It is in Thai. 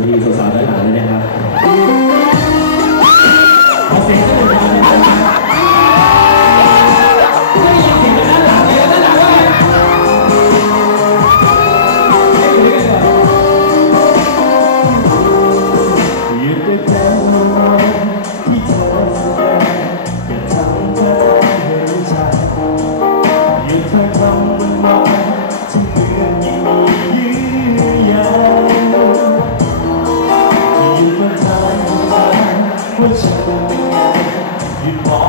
วัสดีสาวๆด้านหลังเลยนะครับ you fall.